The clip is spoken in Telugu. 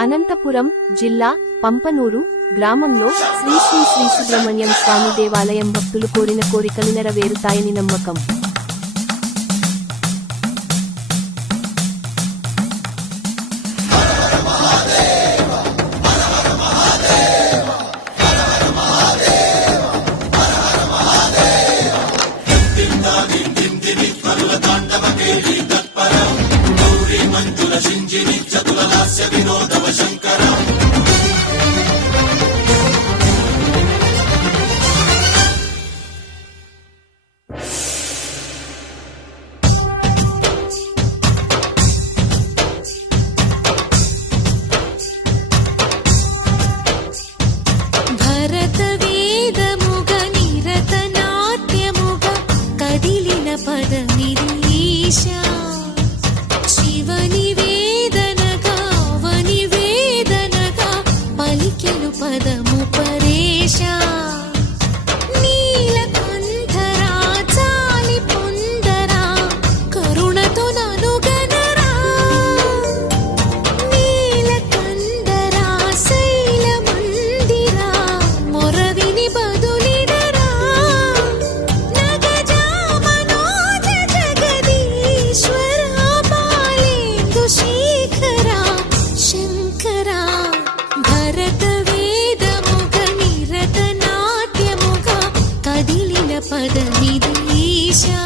అనంతపురం జిల్లా పంపనూరు గ్రామంలో శ్రీ శ్రీ శ్రీ సుబ్రహ్మణ్యం స్వామి దేవాలయం భక్తులు కోరిన కోరికలు నెరవేరుతాయని నమ్మకం. పదము పరేశా నీలకంఠరా చాలి పొందరా కరుణతో నన్ను గనరా నీలకంఠరా శైల మందిరా మొరవిని బదులిడరా నగజా మనోజ జగదీశ్వర పాలేందు శేఖరా శంకరా భరత పదమిది ఈశా.